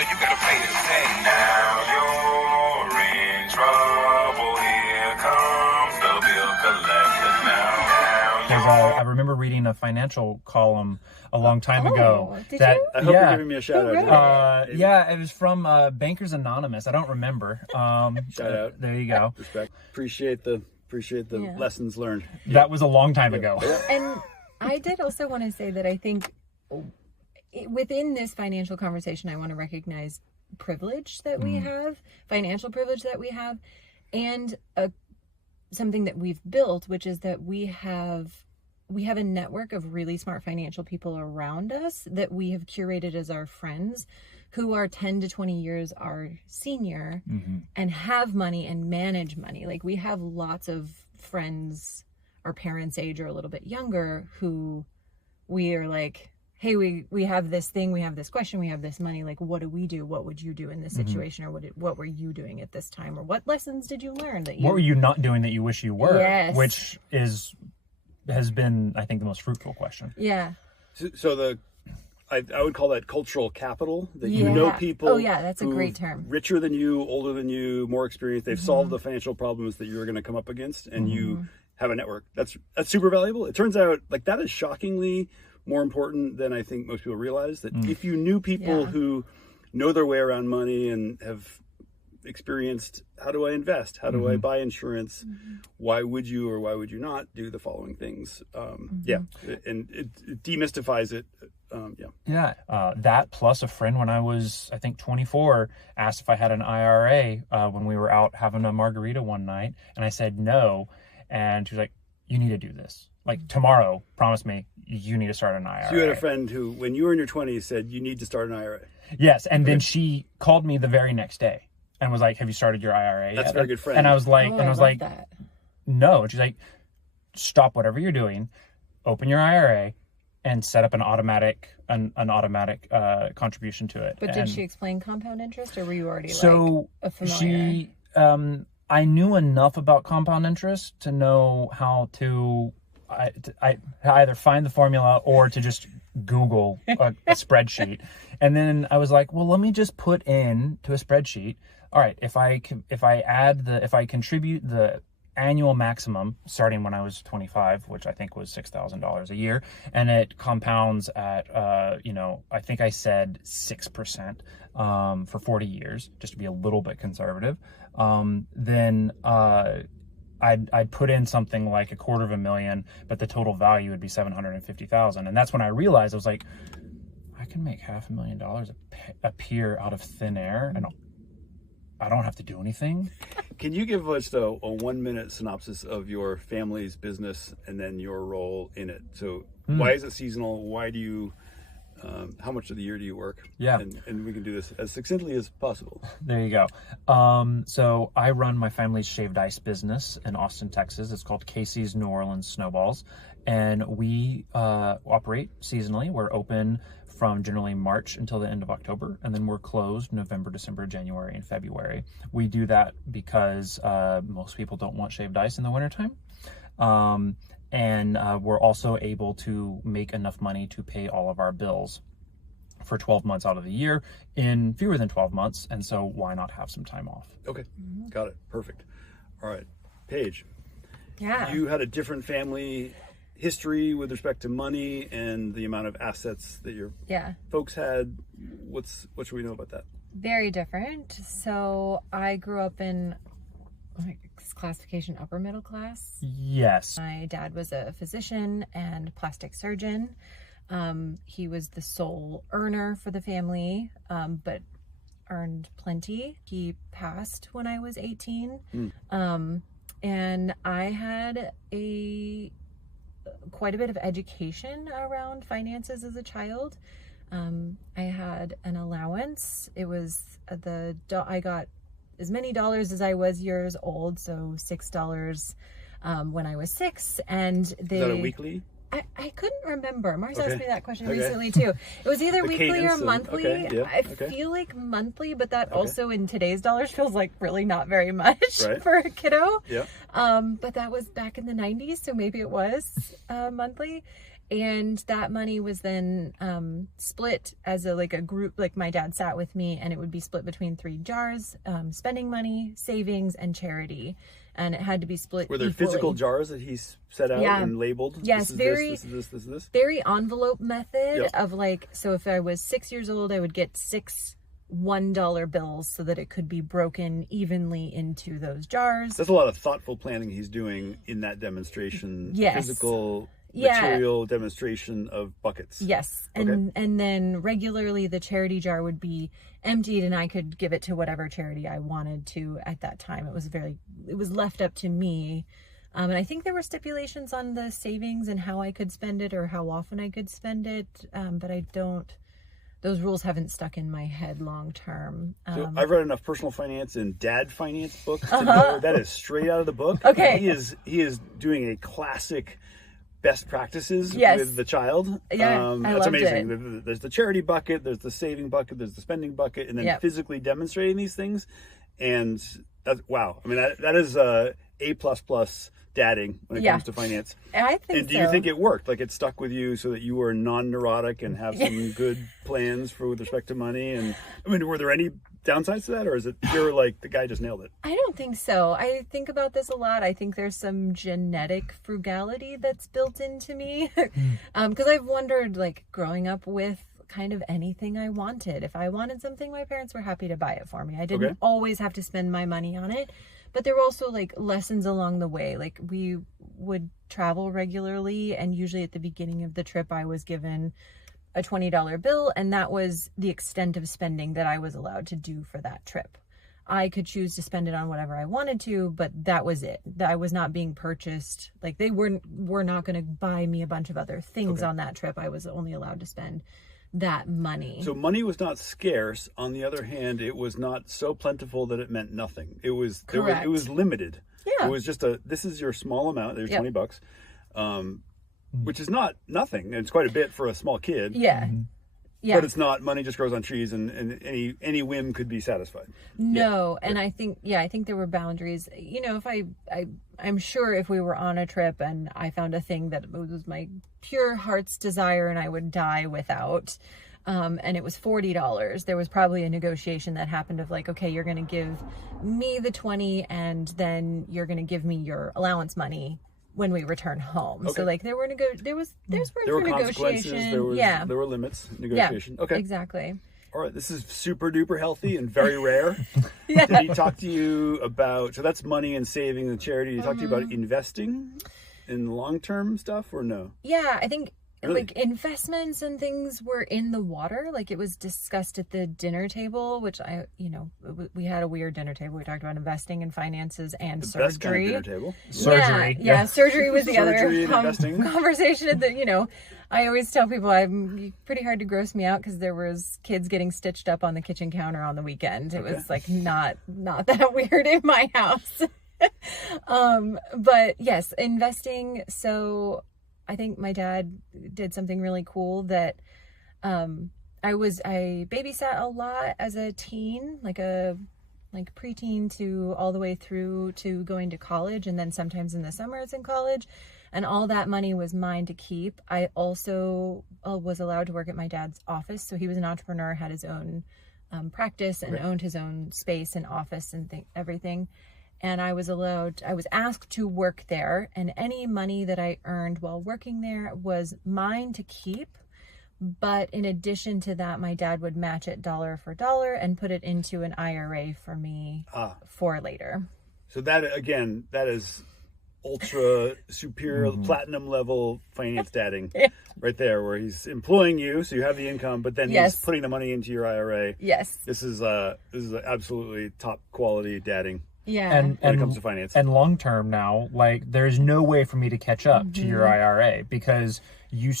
know you gotta pay this. Say, now you're in trouble. Here comes the bill collector now. I remember reading a financial column a long time ago. Did you? I hope you're giving me a shout out. Yeah, it was from Bankers Anonymous. I don't remember. Shout out. There you go. Respect. Appreciate the lessons learned. That was a long time ago. And I did also want to say that I think within this financial conversation, I want to recognize privilege that we have, financial privilege that we have, and something that we've built, which is that we have a network of really smart financial people around us that we have curated as our friends, who are 10 to 20 years our senior and have money and manage money. Like, we have lots of friends our parents' age or a little bit younger who we are like, hey, we have this thing, we have this question, we have this money, like, what do we do? What would you do in this situation? Or what were you doing at this time? Or what lessons did you learn that you... What were you not doing that you wish you were? Yes. Which has been, I think, the most fruitful question. Yeah. So I would call that cultural capital, that you know people. Oh yeah, that's a great term. Richer than you, older than you, more experienced. They've solved the financial problems that you're going to come up against, and you have a network. That's super valuable. It turns out like that is shockingly more important than I think most people realize. That if you knew people who know their way around money and have experienced, how do I invest? How do I buy insurance? Why would you or why would you not do the following things? And it demystifies it. That plus a friend when I was, I think, 24, asked if I had an IRA when we were out having a margarita one night, and I said no, and she was like, you need to do this. Like, tomorrow, promise me, you need to start an IRA. So you had a friend who, when you were in your 20s, said you need to start an IRA. Yes, and then she called me the very next day and was like, have you started your IRA That's yet? a very good friend. And I was like, that. no. And she's like, stop whatever you're doing, open your IRA, and set up an automatic contribution to it. But did she explain compound interest, or were you already a familiar? She, I knew enough about compound interest to know how to either find the formula or to just Google a spreadsheet. And then I was like, well, let me just put in to a spreadsheet. All right, if I contribute the annual maximum starting when I was 25, which I think was $6,000 a year, and it compounds at I think I said 6% for 40 years, just to be a little bit conservative. Then I'd put in something like $250,000, but the total value would be $750,000, and that's when I realized I was like, I can make $500,000 appear out of thin air, and I don't have to do anything. Can you give us a 1-minute synopsis of your family's business and then your role in it? So why is it seasonal? Why do you, how much of the year do you work? Yeah. And we can do this as succinctly as possible. There you go. So I run my family's shaved ice business in Austin, Texas. It's called Casey's New Orleans Snowballs. And we operate seasonally. We're open from generally March until the end of October, and then we're closed November, December, January, and February. We do that because most people don't want shaved ice in the wintertime. And we're also able to make enough money to pay all of our bills for 12 months out of the year in fewer than 12 months. And so why not have some time off? Okay, got it. Perfect. All right, Paige. Yeah. You had a different family history with respect to money and the amount of assets that your folks had. What should we know about that? Very different. So I grew up in classification upper middle class. Yes. My dad was a physician and plastic surgeon. He was the sole earner for the family, but earned plenty. He passed when I was 18. And I had quite a bit of education around finances as a child. I had an allowance. It was I got as many dollars as I was years old, so $6 when I was 6. And Is that a weekly? I couldn't remember. Mars asked me that question recently too. It was either weekly or monthly. I feel like monthly, but that also in today's dollars feels like really not very much for a kiddo. Yeah. But that was back in the 90s, so maybe it was monthly. And that money was then split as a group. Like my dad sat with me, and it would be split between 3 jars: spending money, savings, and charity. And it had to be split. Were there equally. physical jars that he's set out and labeled? Yes, this is very. this is this. Very envelope method Yep. of so if I was 6 years old, I would get 6 $1 bills so that it could be broken evenly into those jars. That's a lot of thoughtful planning he's doing in that demonstration. Yes. Physical Yeah. material demonstration of buckets. Yes. And then regularly the charity jar would be emptied, and I could give it to whatever charity I wanted to at that time. It was left up to me. And I think there were stipulations on the savings and how I could spend it or how often I could spend it. But those rules haven't stuck in my head long term. So I've read enough personal finance and dad finance books to know that is straight out of the book. Okay. He is doing a classic best practices Yes. with the child. Yeah, I that's loved amazing. it. There's the charity bucket, there's the saving bucket, there's the spending bucket, and then Yep. physically demonstrating these things. And that's, wow. I mean, that is A++ dadding when it Yeah. comes to finance. I think And do you think it worked? Like it stuck with you so that you were non-neurotic and have some good plans with respect to money? And I mean, were there any downsides to that, or is it pure like the guy just nailed it? I don't think so. I think about this a lot. I think there's some genetic frugality that's built into me. Because I've wondered, growing up with kind of anything I wanted. If I wanted something, my parents were happy to buy it for me. I didn't always have to spend my money on it. But there were also lessons along the way. We would travel regularly, and usually at the beginning of the trip, I was given a $20 bill, and that was the extent of spending that I was allowed to do for that trip. I could choose to spend it on whatever I wanted to, but that was it. I was not being purchased. They were not going to buy me a bunch of other things on that trip. I was only allowed to spend that money. So money was not scarce. On the other hand, it was not so plentiful that it meant nothing. It was Correct. it was limited. Yeah. It was just this is your small amount. There's Yep. $20, which is not nothing. It's quite a bit for a small kid. Yeah. Yeah. But it's not, money just grows on trees, and any whim could be satisfied. No, and I think there were boundaries. If I'm sure if we were on a trip and I found a thing that was my pure heart's desire and I would die without, and it was $40, there was probably a negotiation that happened of okay, you're going to give me the 20 and then you're going to give me your allowance money when we return home. So there were there's room There were for consequences. negotiation. There were limits. Negotiation. Yeah, Okay. exactly. All right. This is super duper healthy and very rare. Did he talk to you about? So that's money and saving and charity. Did he talk to you about investing in long term stuff or no? Yeah, I think Really? investments and things were in the water. It was discussed at the dinner table, which we had a weird dinner table. We talked about investing and finances and The best kind of surgery. dinner table. Surgery. Yeah, surgery was the Surgery and other investing. conversation that, I always tell people I'm pretty hard to gross me out because there was kids getting stitched up on the kitchen counter on the weekend. It was not that weird in my house. But yes, investing. So I think my dad did something really cool that I babysat a lot as a teen, like preteen to all the way through to going to college, and then sometimes in the summers in college, and all that money was mine to keep. I also was allowed to work at my dad's office, so he was an entrepreneur, had his own practice and owned his own space and office and everything. And I was asked to work there, and any money that I earned while working there was mine to keep. But in addition to that, my dad would match it dollar for dollar and put it into an IRA for me for later. So that is ultra superior platinum level finance dadding right there, where he's employing you, so you have the income, but then he's putting the money into your IRA. Yes. This is absolutely top quality dadding. Yeah. When it comes to finance. And long term now, there's no way for me to catch up to your IRA because yours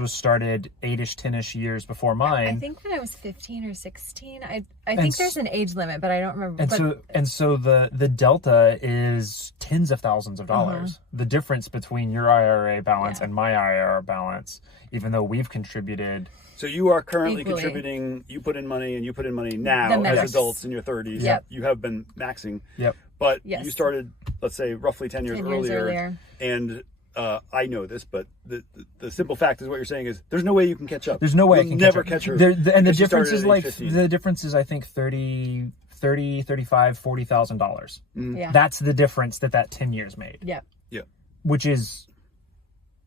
was started 8-ish, 10-ish years before mine. I think when I was 15 or 16, I think there's an age limit, but I don't remember. And so the delta is tens of thousands of dollars. The difference between your IRA balance and my IRA balance, even though we've contributed. So you are currently Equally. contributing, you put in money and you put in money now The max. as adults in your 30s. Yep. You have been maxing. Yep. But Yes. you started, let's say, roughly 10 years 10 years earlier. earlier. And I know this, but the simple fact is what you're saying is there's no way you can catch up. There's no way I You'll can never catch catch her. And the because she difference started is at like age 15. the difference is I think $30, $35, $40,000. Yeah. That's the difference that 10 years made, Yeah. Yeah. which is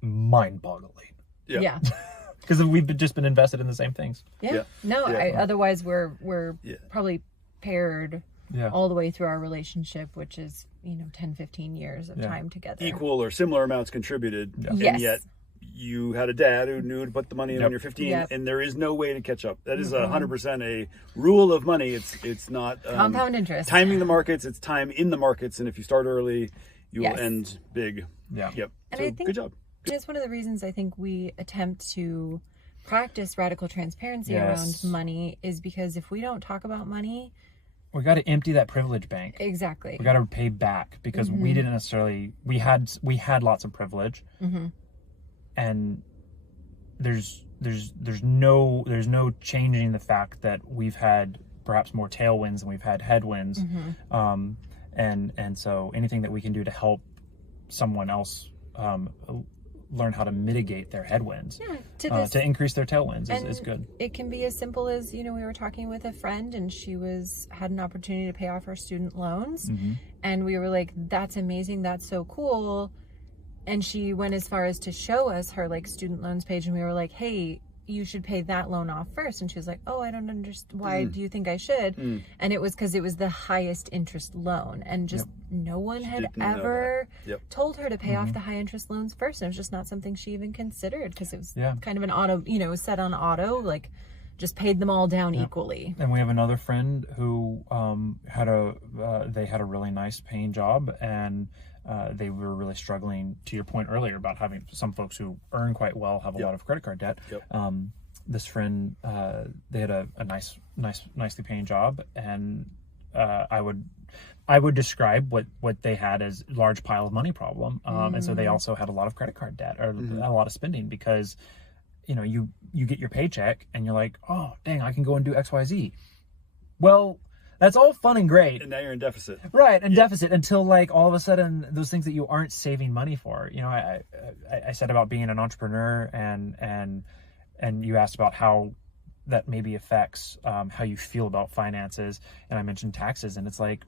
mind-boggling Yeah. Yeah. because we've just been invested in the same things. Yeah. Yeah. No, Yeah. otherwise we're Yeah. probably paired Yeah. all the way through our relationship, which is, 10, 15 years of Yeah. time together. Equal or similar amounts contributed, and Yes. yet you had a dad who knew to put the money in when you're 15, Yep. and there is no way to catch up. That is 100% a rule of money. It's not Compound interest. timing the markets. It's time in the markets, and if you start early, you Yes. will end big. Yeah. Yep. And So, I think good job. it's one of the reasons I think we attempt to practice radical transparency Yes. around money is because if we don't talk about money, We got to empty that privilege bank. exactly. We got to pay back because we didn't necessarily. We had lots of privilege, and there's no changing the fact that we've had perhaps more tailwinds than we've had headwinds, and so anything that we can do to help someone else learn how to mitigate their headwinds, to increase their tailwinds is good. It can be as simple as, we were talking with a friend and she had an opportunity to pay off her student loans. And we were like, that's amazing. That's so cool. And she went as far as to show us her student loans page. And we were like, hey, you should pay that loan off first. And she was like, oh, I don't understand. Why do you think I should? And it was because it was the highest interest loan. And just no one had didn't know ever that. Yep. told her to pay off the high interest loans first. And it was just not something she even considered because it was Yeah. kind of an auto, it was set on auto, just paid them all down equally. And we have another friend who had a really nice paying job, and they were really struggling. To your point earlier about having some folks who earn quite well have a lot of credit card debt. Yep. This friend, they had a nicely paying job, and I would describe what they had as a large pile of money problem, and so they also had a lot of credit card debt or a lot of spending because. You get your paycheck and you're like, oh, dang, I can go and do XYZ. Well, that's all fun and great. And now you're in deficit. Right, and deficit until all of a sudden those things that you aren't saving money for. I said about being an entrepreneur and you asked about how that maybe affects how you feel about finances, and I mentioned taxes, and it's like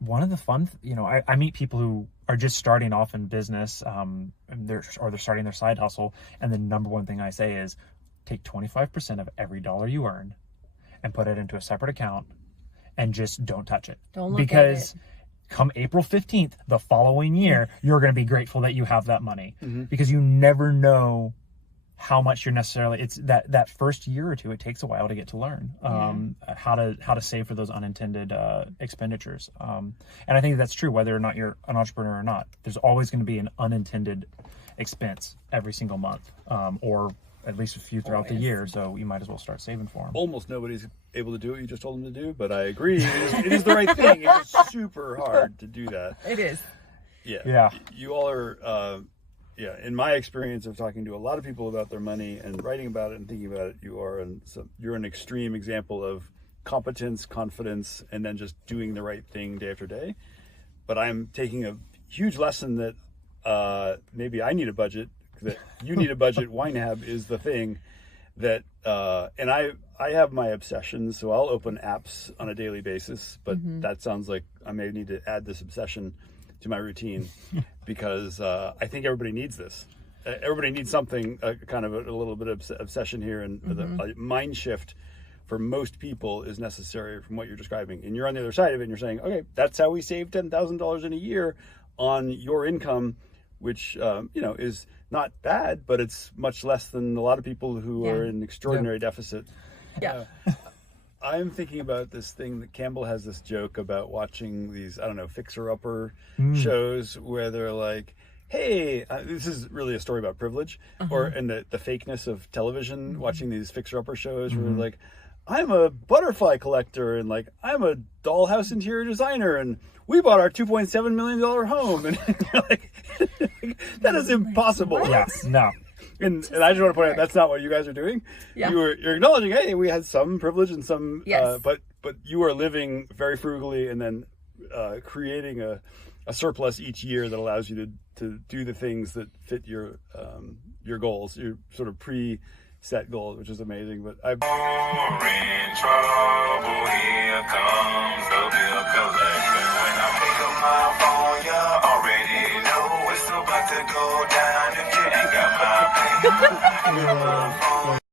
one of the fun, I meet people who are just starting off in business, and they're starting their side hustle, and the number one thing I say is take 25% of every dollar you earn and put it into a separate account and just don't touch it. Don't look because at it. Come April 15th, the following year, you're going to be grateful that you have that money because you never know how much you're necessarily, it's that first year or two, it takes a while to get to learn how to save for those unintended expenditures. And I think that's true whether or not you're an entrepreneur or not. There's always going to be an unintended expense every single month, or at least a few throughout the year. So you might as well start saving for them. Almost nobody's able to do what you just told them to do, but I agree. It is the right thing. It's super hard to do that. It is. Yeah. You all are, in my experience of talking to a lot of people about their money and writing about it and thinking about it, you're an extreme example of competence, confidence, and then just doing the right thing day after day. But I'm taking a huge lesson that maybe I need a budget, that you need a budget. YNAB is the thing that, and I have my obsessions, so I'll open apps on a daily basis, but that sounds like I may need to add this obsession to my routine because I think everybody needs this. Everybody needs something, kind of a little bit of obsession here, and the mind shift for most people is necessary from what you're describing. And you're on the other side of it and you're saying, okay, that's how we save $10,000 in a year on your income, which, is not bad, but it's much less than a lot of people who are in extraordinary deficit. Yeah. I'm thinking about this thing that Campbell has this joke about watching these, fixer-upper shows where they're like, hey, this is really a story about privilege and the fakeness of television, watching these fixer-upper shows where they're like, I'm a butterfly collector and I'm a dollhouse interior designer and we bought our $2.7 million home. And that is impossible. Yeah, no. And I just want to point out that's not what you guys are doing. Yeah. You're acknowledging, hey, we had some privilege and some, Yes. but you are living very frugally and then creating a a surplus each year that allows you to do the things that fit your goals, your sort of pre-set goals, which is amazing. But You're in trouble, here comes the bill collector. When I pick up my phone, you already know it's about to go down if you ain't got my pay.